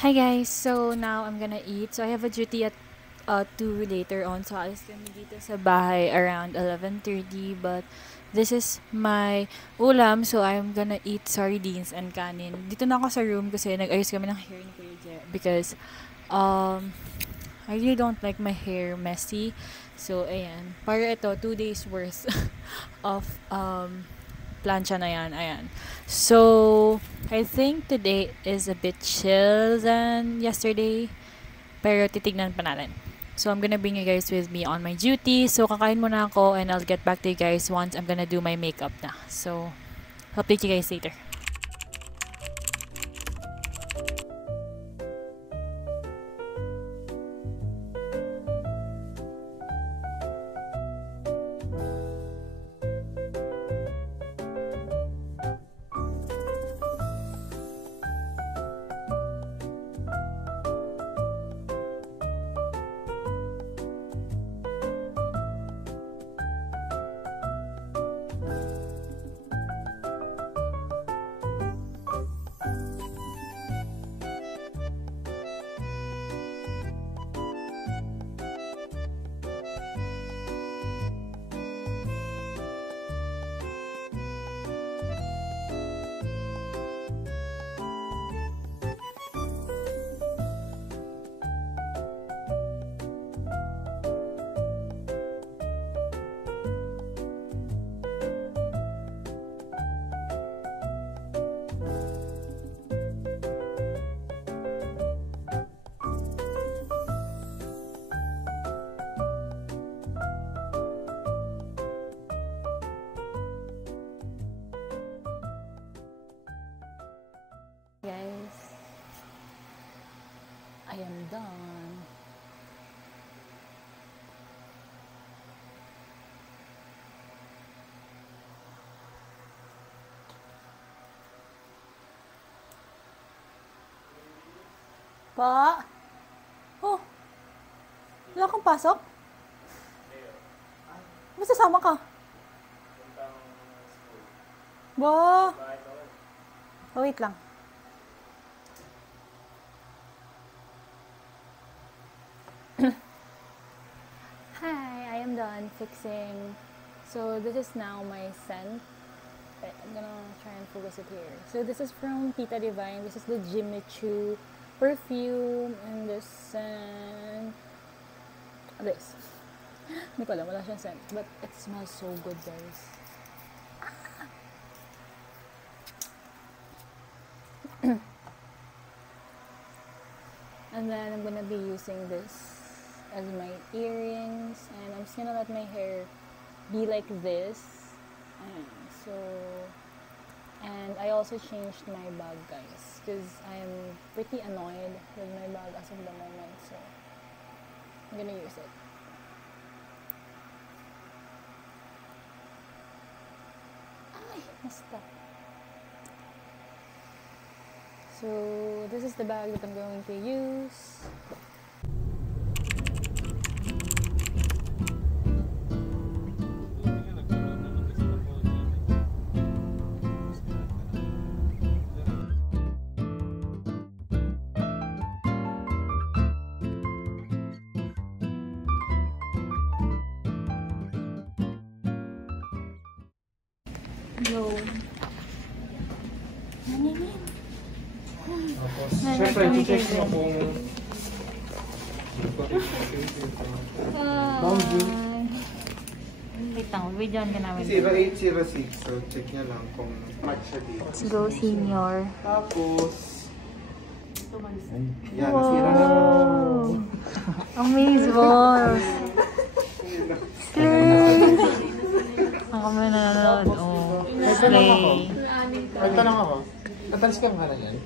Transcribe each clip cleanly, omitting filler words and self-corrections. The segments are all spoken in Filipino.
Hi guys, so now I'm gonna eat. So I have a duty at 2 later on. So alis kami dito sa bahay around 11:30. But this is my ulam. So I'm gonna eat sardines and kanin. Dito na ako sa room kasi nag-ayos kami ng hair ni Kuya Je. Because I really don't like my hair messy. So ayan. Para ito, 2 days worth of plancha na yan. Ayan. So, I think today is a bit chill than yesterday. Pero titignan pa natin. So, I'm gonna bring you guys with me on my duty. So, kakain muna ako and I'll get back to you guys once I'm gonna do my makeup na. So, update you guys later. Guys, I am done. Pa? Oh, wala kang pasok? Masasama ka? Ba? Oh, wait lang. Hi, I am done fixing. So this is now my scent. I'm gonna try and focus it here. So this is from Tita Divine. This is the Jimmy Choo perfume and this scent. This. Hindi ko alam, wala siyang scent. But it smells so good, guys. And then I'm gonna be using this as my earrings, and I'm just gonna let my hair be like this. And I also changed my bag, guys, because I'm pretty annoyed with my bag as of the moment, so I'm gonna use it. Ay, nasta. So this is the bag that I'm going to use. Go. Tapos, syempre, check mo kung... Wait lang, videoan ka namin. 0806, so check nyo lang kung match siya dito. Let's go, senior. Tapos... Yan, Wow! nasira na Amaze balls! Ang kami nanonood. Oh, slay. Magtanong ako. Natalis ka mga yan?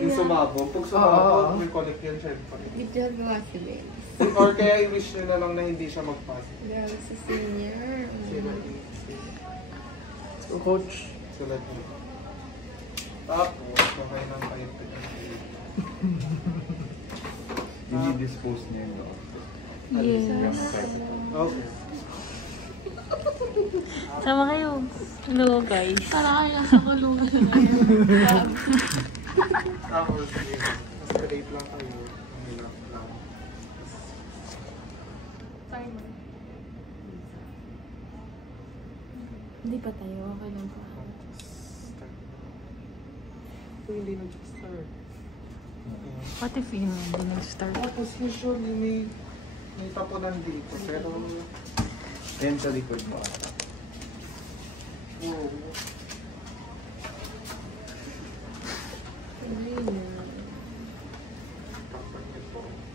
Yung sumabog. Pag sumabog, may connect yan syempre. Video gawa si Ben. Or kaya i-wish nyo na lang na hindi siya mag-pass. Grabe si senior. So, coach. Sulat nyo. Tapos, okay ng kahit pa dyan. I-dispose niya yun. Yes. Okay. Sama kayo. Hello, guys. Para kaya sa kulungan na Tapos, straight lang kayo. Hilap lang. Timer. Hindi pa tayo. Okay lang pa. Ito hindi nag-start. What if yun hindi nag-start? Tapos usually may tapunan dito. Pero, Yan sa likod mo. oo.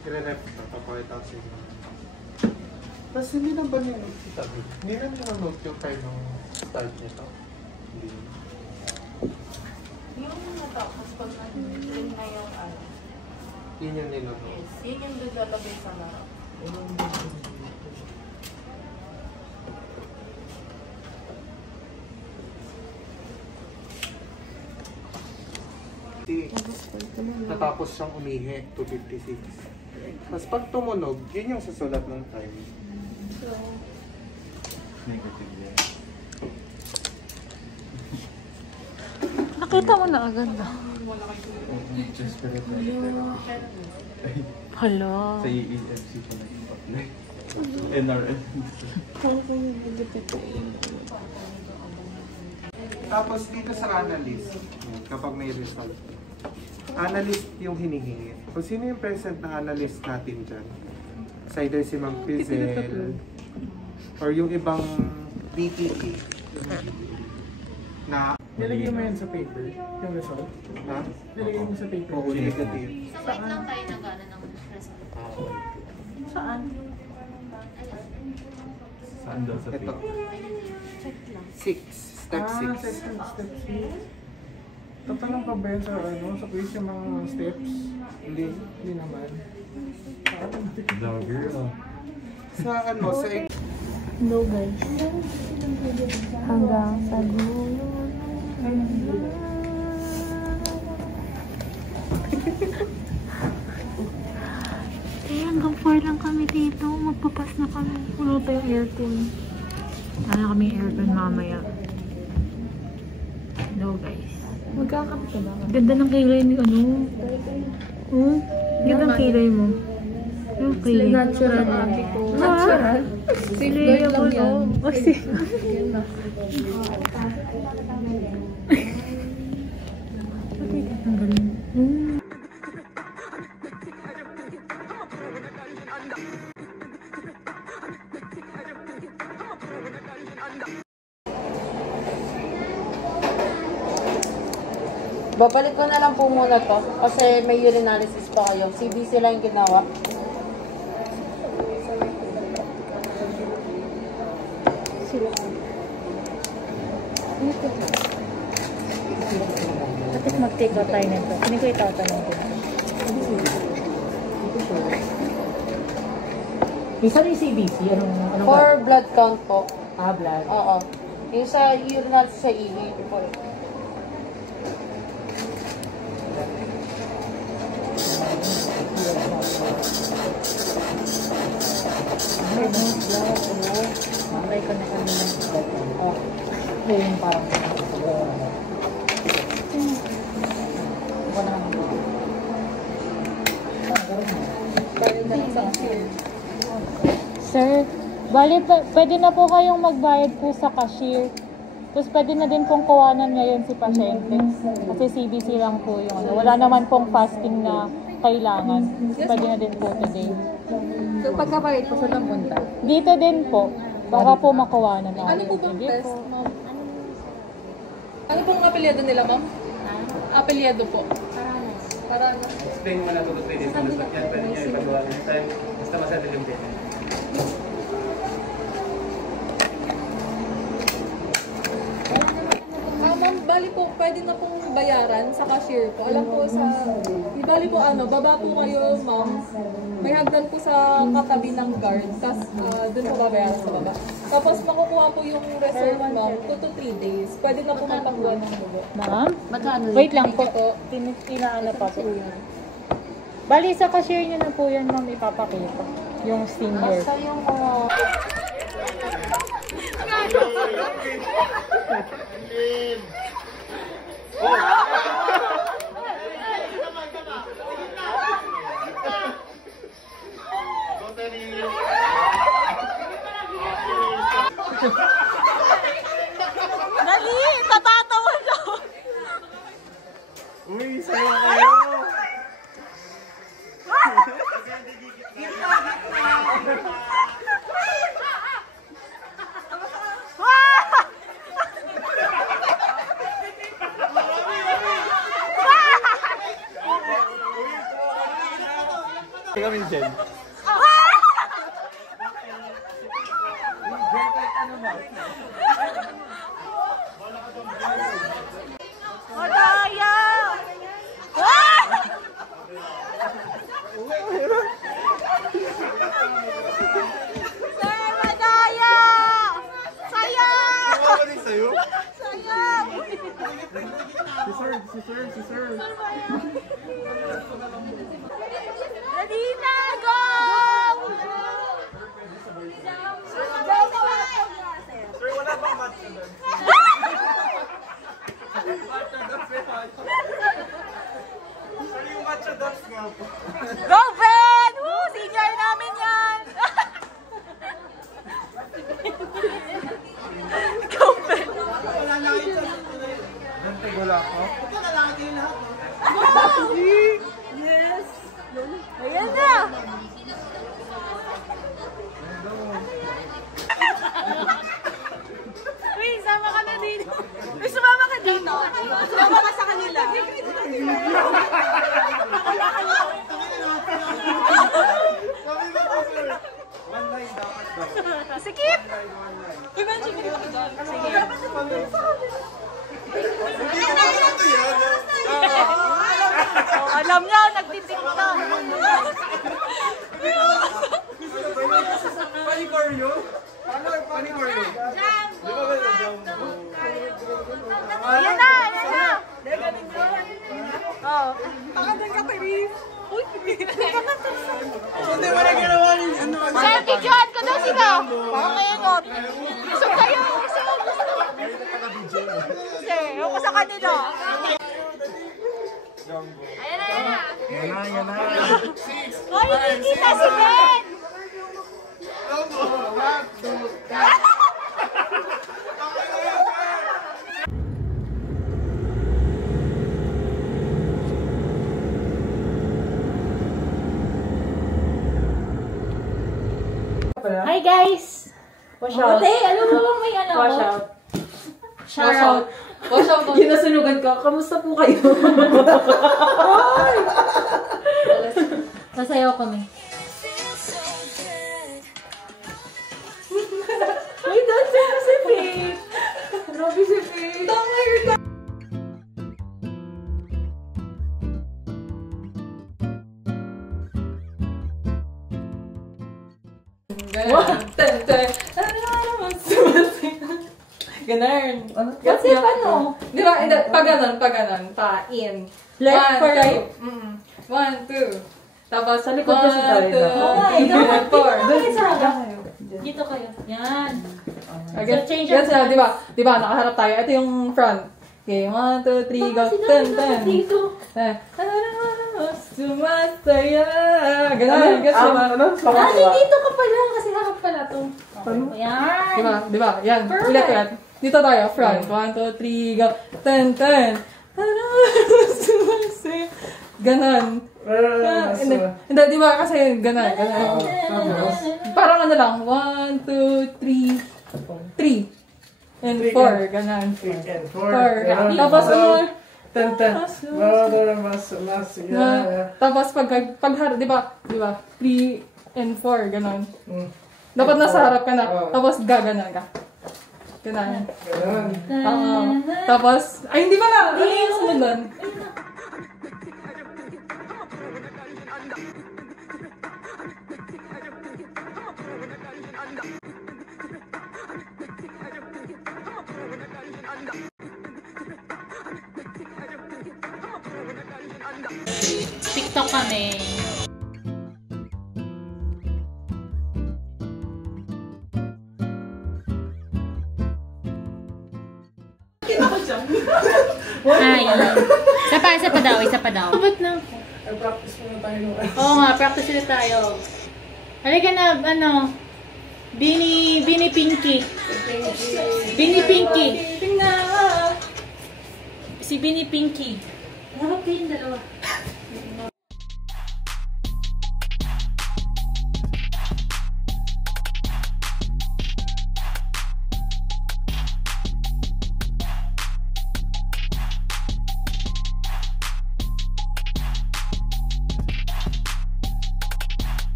Kire-rep ito. Papakita ko sa'yo. Tapos hindi na ba ninote si Tabi? Hindi na ninote yung time ng start nito? Hindi. Yung natapos pag yun na yung ano. Yun yung ninote. Yes, yun yung lalagay sa laro. Natapos siyang umihi, 2:56. Tapos pag tumunog, yun yung susulat ng time. Negative yan. Nakita mo na agad na. Just for it. Hala. Sa EEFC pa nag-apply. NRM. Tapos dito sa analyst, kapag may result, analyst yung hinihingi. Kung sino yung present na analyst natin dyan, it's either si Ma'am Fizel, or yung ibang BTK na Nilagay mo yan sa paper, yung result. ha? Nilagay mo sa paper. Oo, negative. So, wait lang tayo na gano'n ng result. Saan? Saan daw sa Ito. paper? 6. Step 6. Step 6. Tatanong ka ba yan sa ano, sa quiz yung mga steps? Hindi. Hindi naman. Vlogger, oh. Sa ano, sa No guys. Hanggang sa dulo. Eh, hanggang 4 lang kami dito. Magpapas na kami. Wala pa yung aircon. Wala kami aircon mamaya. No guys. Magkakap ka ba? Ganda ng kilay ni ano. Oh, ganda ng kilay mo. Yung kilay. Natural yan. Natural? Kilay Safeguard ako, lang yan. no? Oh, si... Ang galing. Babalik ko na lang po muna to kasi may urinalysis pa kayo. CBC lang yung ginawa. Bakit mag-take out tayo nito? Hindi ko itatanong ko. Minsan yung CBC, anong For blood count po. blood. Oo. Yung sa urinalysis sa ihi. Mamay ko na kami ng Oh. Yung parang Sir, bali pwede na po kayong magbayad po sa cashier. Tapos pwede na din pong kuwanan ngayon si pasyente. Kasi CBC lang po yung ano. Wala naman pong fasting na kailangan. Pwede na din po today. So, pagkapalit po sa punta. Dito din po. Baka po makuwanan na. Ano po bang Sige test, po. ma'am? Ano pong apelyado nila, ma'am? Apelyado po. Para na. Explain mo na ito pwede sa nasakyan, pwede niya ipagawa ng time, basta masyadong yung din. Ma'am, bali po, pwede na pong bayaran sa cashier po. Alam po sa, di bali po ano, baba po kayo, ma'am. May hagdan po sa katabi ng guard, tas dun po babayaran sa baba. Tapos makukuha po yung result, ma'am, 2 to 3 days. Pwede na po mapakuha ng dugo. Ma'am? Magkano? Wait lang po. Thank you Inaano pa po. Bali sa cashier niyo na po yan, ma'am, ipapakita. Yung senior. Basta yung Kami Jen. Madaya! Sir, madaya! Sayang! Sa'yo? Sayang! Si sir. Nadina, go! Sir, wala bang match doon? Sir, yung matcha dots nga po. Go, Ben! Woo! Senior namin yan! Go, Ben! Dante, wala ko. Yes! Ayan na! Uy, sama ka na dito. Uy, sumama ka dito. Sumama ka sa kanila. One line dapat daw. Sikip! Uy, mention mo dito dyan. Sige. Alam niya, nagtitik na. Funny for you? Funny for you? Ayan na, ayan na. Oo. Pakadang ka, Chris. Uy, Hindi mo na ginawa niyo. Sir, kidyohan ko daw sila. Pangingot. Gusto kayo. Gusto. Sir, ako sa kanila. Yan na. Hoy, hindi kita si Ben. Hi guys! Wash out. alam mo ba may ano? Wash out. Shout out. watch out. Ginasunugan ka. Kamusta po kayo? Sasayaw kami. Uy, dancing na si Faith! Grabe si Faith! Ganun. Kasi ano? Di ba? Pag ganun, pa-in. Left for right. One, two. Tapos, Sa likod kasi tayo. three, four. Dito kayo. Yan. Okay. So, change Yes, ang di ba? Di ba? Nakaharap tayo. Ito yung front. Okay, 1, 2, 3, go. Ten. Dito. Sumasaya. Ganun. Gets mo ba? Dito ka pala. Kasi harap pala to. Yan. Di ba? Di ba? Yan. Perfect. Ulit. Dito tayo. Front. 1, 2, 3, go. Ten. Sumasaya. Ganon. Hindi, di ba? Kasi ganon. Parang ano lang. 1, 2, 3. 3. And 4. Ganon. 4. Tapos ano? Tapos pag di ba? 3 and 4. Ganon. Dapat nasa harap ka na. Tapos gaganon ka. Ganon. Tapos, ay hindi pala. Ano yung sunod nun? TikTok kami. Ayun. Isa pa daw. Ba't na? Practice muna tayo. Oo nga, practice ulit tayo. Halika na, ano, Bini Pinky. Bini Pinky. Tingnan. Si Bini Pinky. Harap kayo yung dalawa.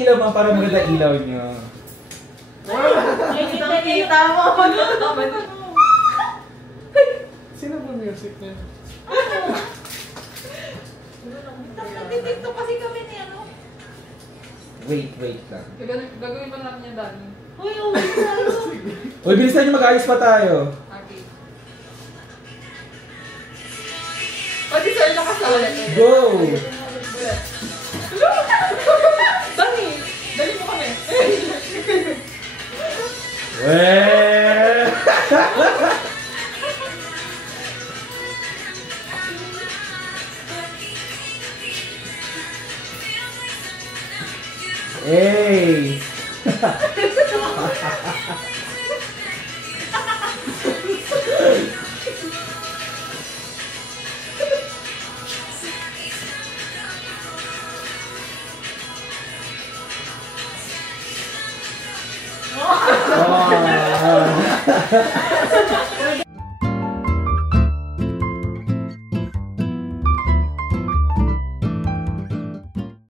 ilaw ma'am para maganda ilaw nyo. Kita mo. Sino ba music niya? Nagtitiktok kasi kami ni ano. Wait lang. Gagawin pa natin yung dami. Uy, uwi tayo. Uy, bilisan nyo, mag-ayos pa tayo. Okay. Pwede sir, nakasali. Go! Dali! Dali mo kami. Weh! Hey!